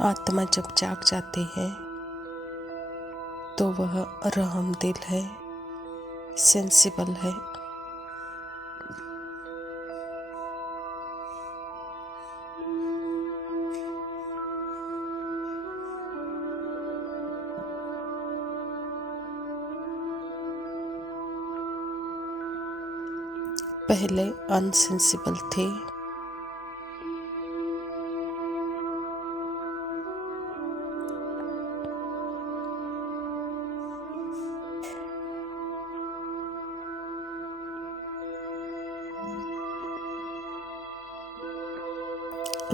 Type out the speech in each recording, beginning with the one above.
आत्मा जब जाग जाती है तो वह रहमदिल है, सेंसिबल है। पहले अनसेंसिबल थे,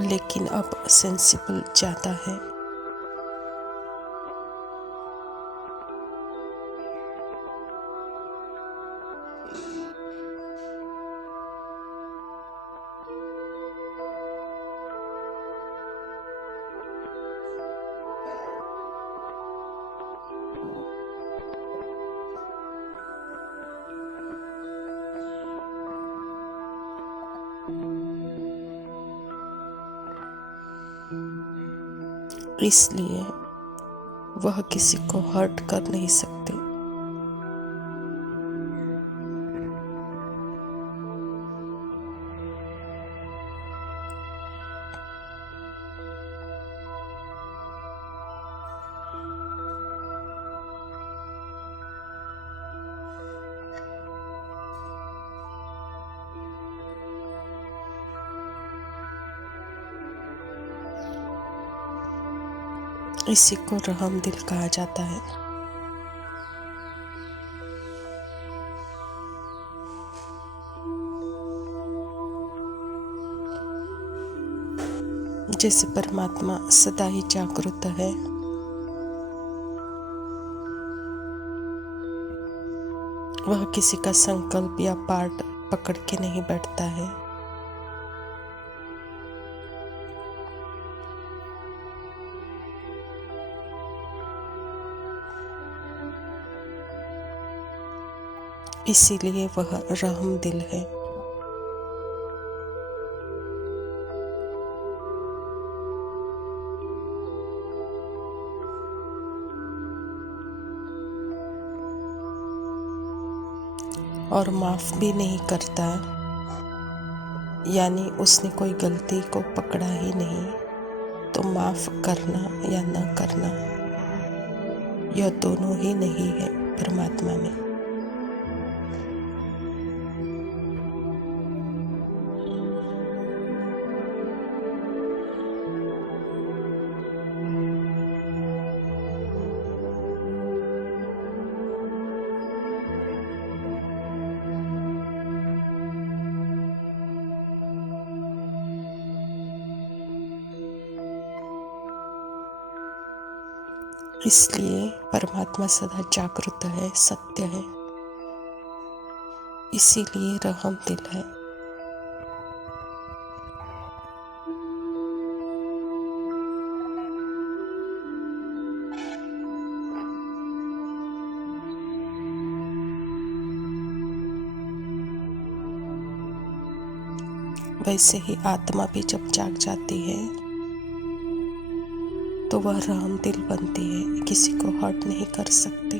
लेकिन अब सेंसिबल ज़्यादा है। इसलिए वह किसी को हर्ट कर नहीं सकते। इसी को रहमदिल कहा जाता है। जैसे परमात्मा सदा ही जागरूक है, वह किसी का संकल्प या पार्ट पकड़ के नहीं बैठता है। इसीलिए वह रहमदिल है। और माफ़ भी नहीं करता, यानी उसने कोई गलती को पकड़ा ही नहीं, तो माफ़ करना या न करना, यह दोनों ही नहीं है परमात्मा में। इसलिए परमात्मा सदा जागरूक है, सत्य है, इसीलिए रहमदिल है। वैसे ही आत्मा भी जब जाग जाती है तो वह रहमदिल बनती है, किसी को हर्ट नहीं कर सकती।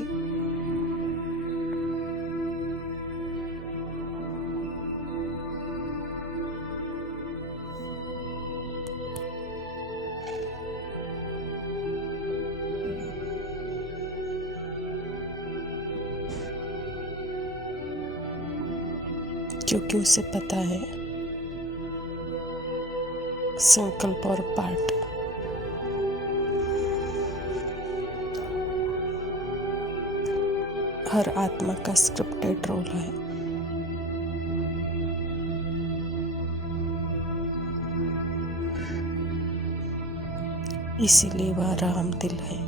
क्योंकि उसे पता है संकल्प और पाठ हर आत्मा का स्क्रिप्टेड रोल है। इसीलिए वह रहमदिल है।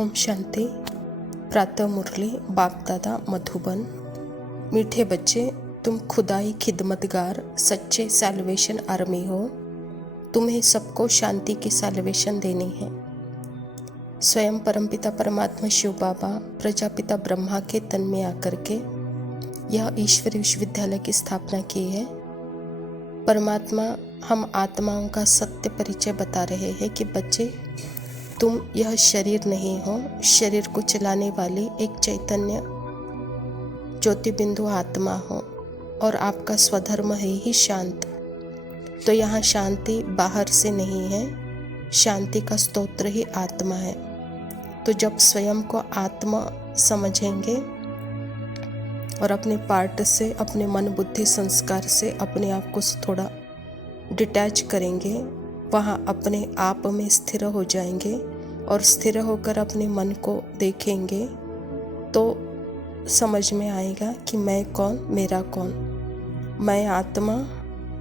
ओम शांति। प्रातः मुरली बाप दादा मधुबन। मीठे बच्चे, तुम खुदाई खिदमतगार सच्चे सैल्वेशन आर्मी हो। तुम्हें सबको शांति की सैल्वेशन देनी है। स्वयं परमपिता परमात्मा शिव बाबा प्रजापिता ब्रह्मा के तन में आकर के यह ईश्वरी विश्वविद्यालय की स्थापना की है। परमात्मा हम आत्माओं का सत्य परिचय बता रहे हैं कि बच्चे, तुम यह शरीर नहीं हो। शरीर को चलाने वाली एक चैतन्य ज्योति बिंदु आत्मा हो और आपका स्वधर्म है ही शांत। तो यहाँ शांति बाहर से नहीं है, शांति का स्तोत्र ही आत्मा है। तो जब स्वयं को आत्मा समझेंगे और अपने पार्ट से, अपने मन बुद्धि संस्कार से अपने आप को थोड़ा डिटैच करेंगे, वहाँ अपने आप में स्थिर हो जाएंगे और स्थिर होकर अपने मन को देखेंगे तो समझ में आएगा कि मैं कौन, मेरा कौन। मैं आत्मा,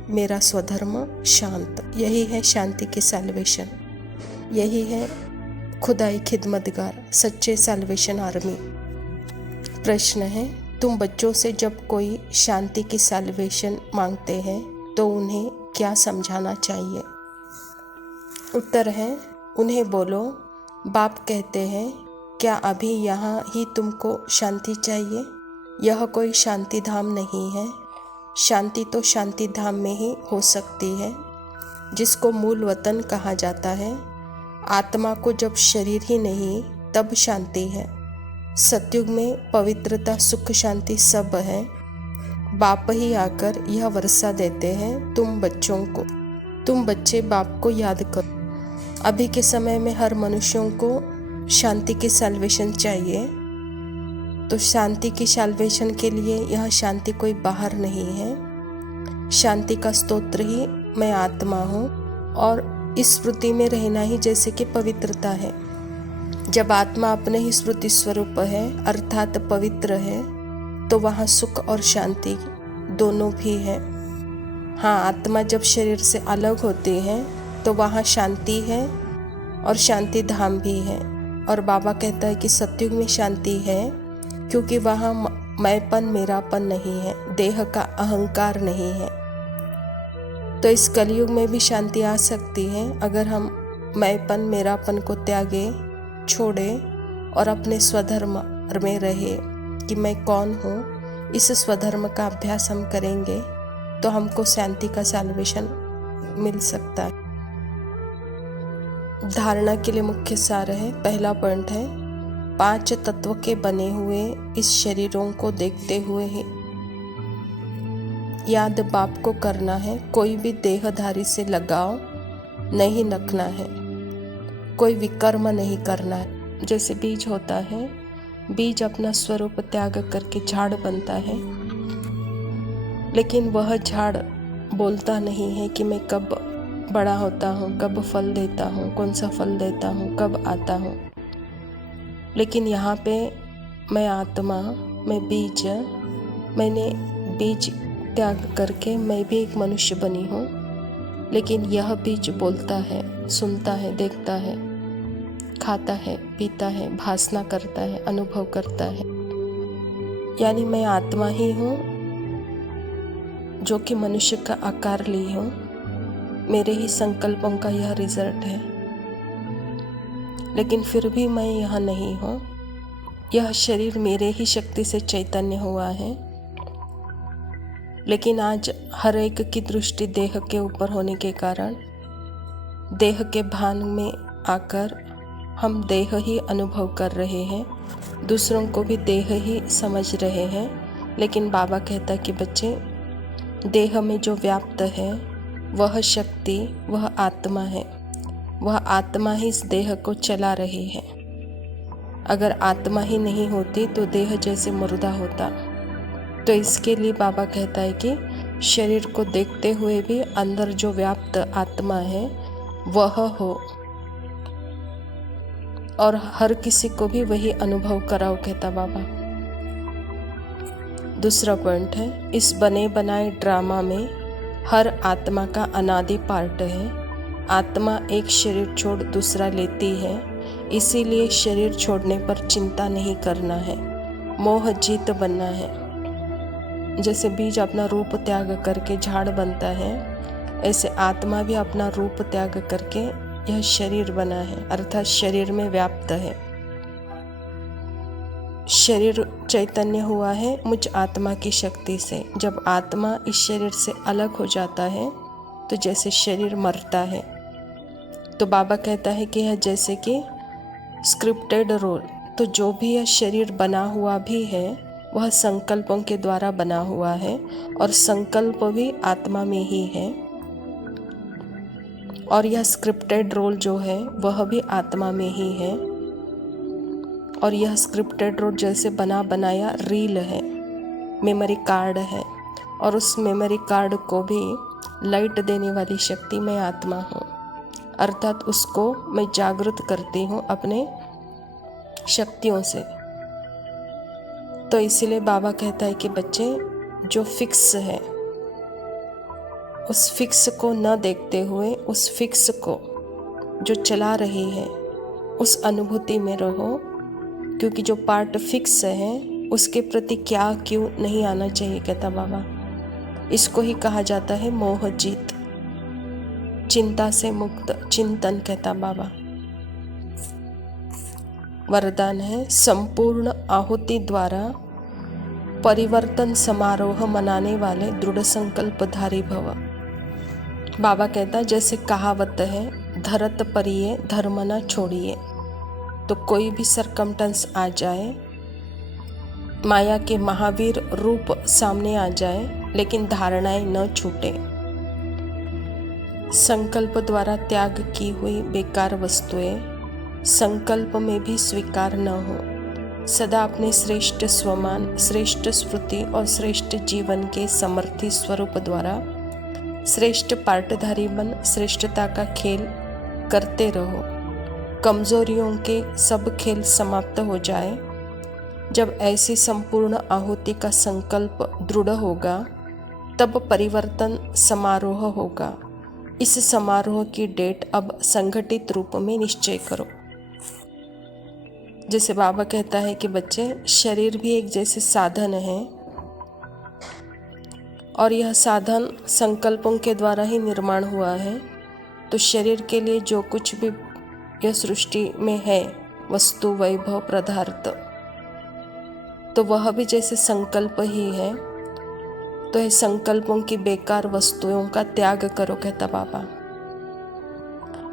मेरा स्वधर्म शांत। यही है शांति की सैल्वेशन। यही है खुदाई खिदमतगार सच्चे सैल्वेशन आर्मी। प्रश्न है, तुम बच्चों से जब कोई शांति की सैल्वेशन मांगते हैं तो उन्हें क्या समझाना चाहिए? उत्तर है, उन्हें बोलो, बाप कहते हैं, क्या अभी यहाँ ही तुमको शांति चाहिए? यह कोई शांति धाम नहीं है। शांति तो शांति धाम में ही हो सकती है, जिसको मूल वतन कहा जाता है। आत्मा को जब शरीर ही नहीं तब शांति है। सतयुग में पवित्रता, सुख, शांति सब है। बाप ही आकर यह वर्षा देते हैं तुम बच्चों को। तुम बच्चे बाप को याद करो। अभी के समय में हर मनुष्यों को शांति की सैल्वेशन चाहिए। तो शांति की सैल्वेशन के लिए यह शांति कोई बाहर नहीं है। शांति का स्तोत्र ही मैं आत्मा हूँ और इस स्मृति में रहना ही जैसे कि पवित्रता है। जब आत्मा अपने ही स्मृति स्वरूप है अर्थात पवित्र है, तो वहाँ सुख और शांति दोनों भी है। हाँ, आत्मा जब शरीर से अलग होती है तो वहाँ शांति है और शांति धाम भी है। और बाबा कहता है कि सतयुग में शांति है क्योंकि वहाँ मैंपन, मेरापन नहीं है, देह का अहंकार नहीं है। तो इस कलयुग में भी शांति आ सकती है अगर हम मैंपन, मेरापन को त्यागे, छोड़े और अपने स्वधर्म में रहे कि मैं कौन हूँ। इस स्वधर्म का अभ्यास हम करेंगे तो हमको शांति का सैल्वेशन मिल सकता है। धारणा के लिए मुख्य सार है। पहला पॉइंट है, 5 तत्व के बने हुए इस शरीरों को देखते हुए ही याद बाप को करना है। कोई भी देहधारी से लगाव नहीं रखना है, कोई विकर्म नहीं करना है। जैसे बीज होता है, बीज अपना स्वरूप त्याग करके झाड़ बनता है, लेकिन वह झाड़ बोलता नहीं है कि मैं कब बड़ा होता हूँ, कब फल देता हूँ, कौन सा फल देता हूँ, कब आता हूँ। लेकिन यहाँ पे मैं आत्मा, मैं बीज, मैंने बीज त्याग करके मैं भी एक मनुष्य बनी हूँ। लेकिन यह बीज बोलता है, सुनता है, देखता है, खाता है, पीता है, भासना करता है, अनुभव करता है। यानी मैं आत्मा ही हूँ जो कि मनुष्य का आकार ली हूँ। मेरे ही संकल्पों का यह रिजल्ट है। लेकिन फिर भी मैं यहाँ नहीं हूँ। यह शरीर मेरे ही शक्ति से चैतन्य हुआ है। लेकिन आज हर एक की दृष्टि देह के ऊपर होने के कारण देह के भान में आकर हम देह ही अनुभव कर रहे हैं, दूसरों को भी देह ही समझ रहे हैं। लेकिन बाबा कहता है कि बच्चे, देह में जो व्याप्त है वह शक्ति, वह आत्मा है। वह आत्मा ही इस देह को चला रही है। अगर आत्मा ही नहीं होती तो देह जैसे मुर्दा होता। तो इसके लिए बाबा कहता है कि शरीर को देखते हुए भी अंदर जो व्याप्त आत्मा है वह हो और हर किसी को भी वही अनुभव कराओ, कहता बाबा। दूसरा पॉइंट है, इस बने बनाए ड्रामा में हर आत्मा का अनादि पार्ट है। आत्मा एक शरीर छोड़ दूसरा लेती है, इसीलिए शरीर छोड़ने पर चिंता नहीं करना है, मोह जीत बनना है। जैसे बीज अपना रूप त्याग करके झाड़ बनता है, ऐसे आत्मा भी अपना रूप त्याग करके यह शरीर बना है, अर्थात शरीर में व्याप्त है। शरीर चैतन्य हुआ है मुझ आत्मा की शक्ति से। जब आत्मा इस शरीर से अलग हो जाता है तो जैसे शरीर मरता है। तो बाबा कहता है कि यह जैसे कि स्क्रिप्टेड रोल। तो जो भी यह शरीर बना हुआ भी है वह संकल्पों के द्वारा बना हुआ है, और संकल्प भी आत्मा में ही है, और यह स्क्रिप्टेड रोल जो है वह भी आत्मा में ही है। और यह स्क्रिप्टेड रोल जैसे बना बनाया रील है, मेमोरी कार्ड है, और उस मेमोरी कार्ड को भी लाइट देने वाली शक्ति मैं आत्मा हूँ, अर्थात उसको मैं जागृत करती हूँ अपने शक्तियों से। तो इसीलिए बाबा कहता है कि बच्चे, जो फिक्स है उस फिक्स को न देखते हुए उस फिक्स को जो चला रही है उस अनुभूति में रहो, क्योंकि जो पार्ट फिक्स है उसके प्रति क्या क्यों नहीं आना चाहिए, कहता बाबा। इसको ही कहा जाता है मोह जीत, चिंता से मुक्त चिंतन, कहता बाबा। वरदान है, संपूर्ण आहुति द्वारा परिवर्तन समारोह मनाने वाले दृढ़ संकल्पधारी भव। बाबा कहता जैसे कहावत है, धरत परिये धर्म न छोड़िए। तो कोई भी सरकमटेंस आ जाए, माया के महावीर रूप सामने आ जाए, लेकिन धारणाएं न छूटे। संकल्प द्वारा त्याग की हुई बेकार वस्तुएं संकल्प में भी स्वीकार न हो। सदा अपने श्रेष्ठ स्वमान, श्रेष्ठ स्मृति और श्रेष्ठ जीवन के समर्थी स्वरूप द्वारा श्रेष्ठ पार्टधारी बन श्रेष्ठता का खेल करते रहो। कमजोरियों के सब खेल समाप्त हो जाए। जब ऐसी संपूर्ण आहुति का संकल्प दृढ़ होगा तब परिवर्तन समारोह होगा। इस समारोह की डेट अब संगठित रूप में निश्चय करो। जैसे बाबा कहता है कि बच्चे, शरीर भी एक जैसे साधन है, और यह साधन संकल्पों के द्वारा ही निर्माण हुआ है। तो शरीर के लिए जो कुछ भी यह सृष्टि में है, वस्तु, वैभव, पदार्थ, तो वह भी जैसे संकल्प ही है। तो ये संकल्पों की बेकार वस्तुओं का त्याग करो, कहता बाबा।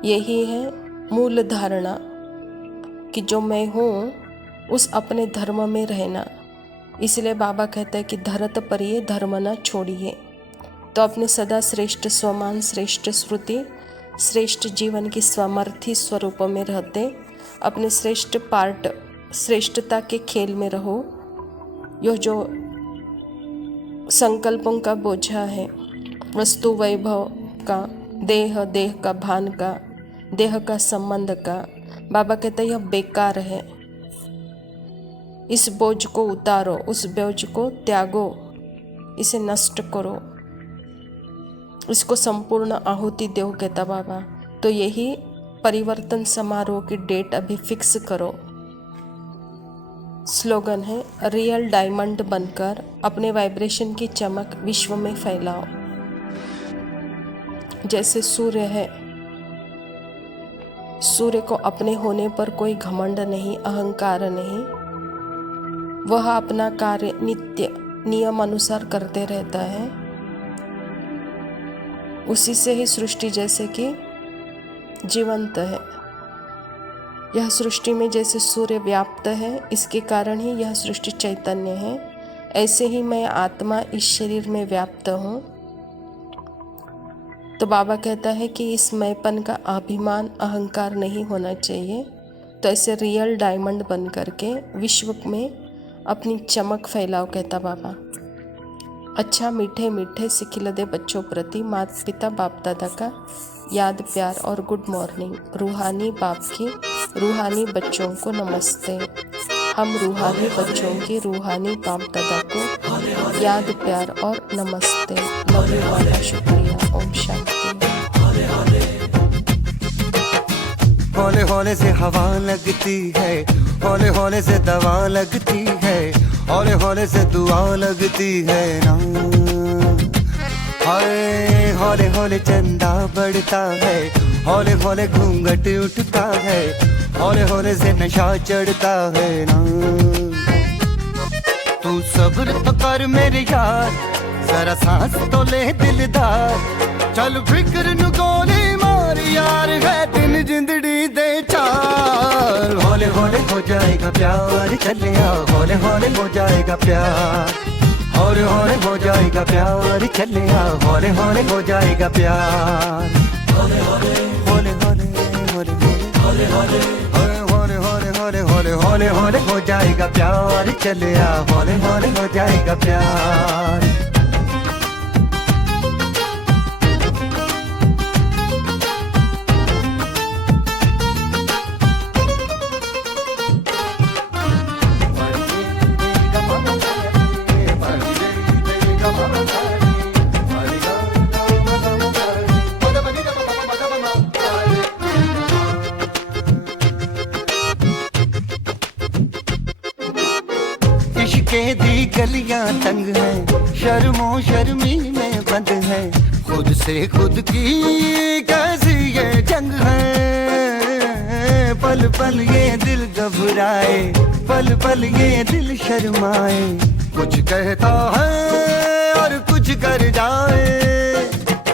यही है मूल धारणा कि जो मैं हूँ उस अपने धर्म में रहना। इसलिए बाबा कहता है कि धरत परिये धर्म न छोड़िए। तो अपने सदा श्रेष्ठ स्वमान, श्रेष्ठ स्मृति, श्रेष्ठ जीवन की स्वमर्थी स्वरूपों में रहते अपने श्रेष्ठ पार्ट, श्रेष्ठता के खेल में रहो। यह जो संकल्पों का बोझा है, वस्तु वैभव का, देह का भान का, देह का संबंध का, बाबा कहते हैं यह बेकार है। इस बोझ को उतारो, उस बोझ को त्यागो, इसे नष्ट करो, इसको संपूर्ण आहुति दो, कहता बाबा। तो यही परिवर्तन समारोह की डेट अभी फिक्स करो। स्लोगन है, रियल डायमंड बनकर अपने वाइब्रेशन की चमक विश्व में फैलाओ। जैसे सूर्य है, सूर्य को अपने होने पर कोई घमंड नहीं, अहंकार नहीं। वह अपना कार्य नित्य नियम अनुसार करते रहता है। उसी से ही सृष्टि जैसे कि जीवंत है। यह सृष्टि में जैसे सूर्य व्याप्त है, इसके कारण ही यह सृष्टि चैतन्य है। ऐसे ही मैं आत्मा इस शरीर में व्याप्त हूँ। तो बाबा कहता है कि इस मैंपन का अभिमान, अहंकार नहीं होना चाहिए। तो ऐसे रियल डायमंड बन करके विश्व में अपनी चमक फैलाओ, कहता बाबा। अच्छा, मीठे मीठे सिखिलदे बच्चों प्रति माता पिता बाप दादा का याद, प्यार और गुड मॉर्निंग। रूहानी बाप की रूहानी बच्चों को नमस्ते। हम रूहानी बच्चों की रूहानी बाप दादा को याद, प्यार और नमस्ते। लव यू बाबा, शुक्रिया। ओम शांति। हौले हौले से हवा लगती है, हौले हौले से दवा लगती है, हौले हौले से दुआ लगती है ना। हाय हौले हौले चंदा बढ़ता है, हौले हौले घूंघट उठता है, हौले हौले से नशा चढ़ता है ना। तू सब्र तो कर मेरे यार, जरा सांस तो ले दिलदार, चल फिक्र नु गोली मार यार, है दिन जिंदड़ी दे चार। हौले हौले हो जाएगा प्यार, चलिया हौले हौले हो जाएगा प्यार, हौले हौले हो जाएगा प्यार, चलिया हौले हौले हो जाएगा प्यार। हौले हौले हौले हौले हौले हौले हौले हौले हौले हौले हौले हौले हौले हो जाएगा प्यार, चलिया हौले हौले हो जाएगा प्यार। इश्क़े दी गलियां तंग है, शर्मो शर्मी में बंद है, खुद से खुद की कैसी ये जंग है। पल पल ये दिल घबराए, पल पल ये दिल शर्माए, कुछ कहता है और कुछ कर जाए,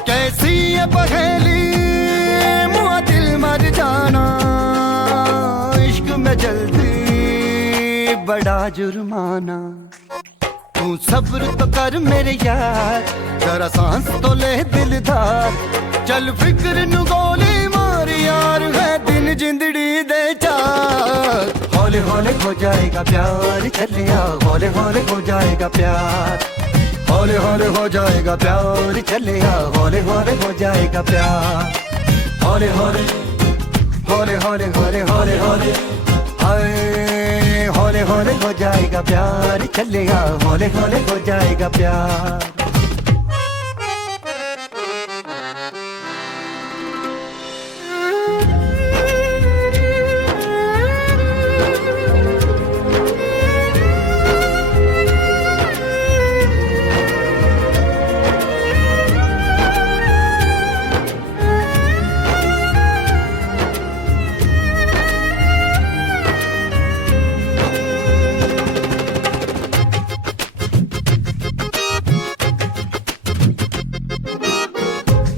कैसी ये पहेली मुआ दिल मर जाना। इश्क में जल्दी बड़ा जुर्माना, तू सब्र तो कर मेरे यार, जरा सांस तो ले दिलदार, चल फिक्र नु गोली मार यार, है दिन जिंदड़ी दे चार। हौले हौले हो जाएगा प्यार, चलिया हौले हौले हो जाएगा प्यार, हौले हौले हो जाएगा प्यार, चलिया हौले हौले हो जाएगा प्यार। हौले हौले हौले हौले हौले हौले हौले हाय हौले हौले हो जाएगा प्यार, चलेगा हौले हौले हो जाएगा प्यार।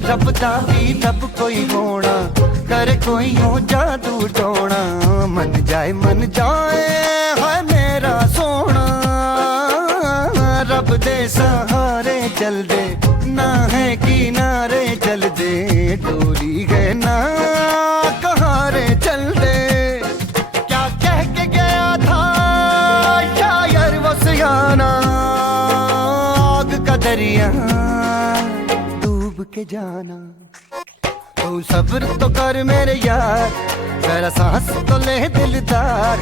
रब दा भी रब कोई होना, करे कोई हो जादू टोना, मन जाए है मेरा सोना। रब दे सहारे चल दे, ना है किनारे चल दे, डोली है ना कहारे चल दे। क्या कह के गया था शायर वो सियाना, आग का दरिया के जाना। तू सब्र तो कर मेरे यार, जरा सांस तो ले दिलदार,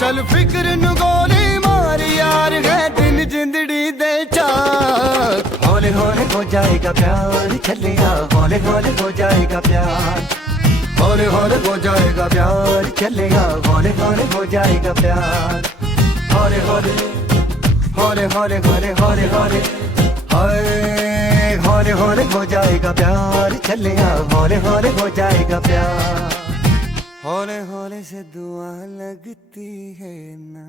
चल फिक्र नु गोली मार यार, है दिन जिंदड़ी दे चार। हौले हौले हो जाएगा प्यार, चलिया हौले हौले हो जाएगा प्यार, हौले हौले हो जाएगा प्यार, चलिया हौले हौले हो जाएगा प्यार। हौले हौले हौले हौले हौले हौले हौले हाय हौले हौले हो जाएगा प्यार, चलिया हौले हौले हो जाएगा प्यार। हौले हौले से दुआ लगती है ना।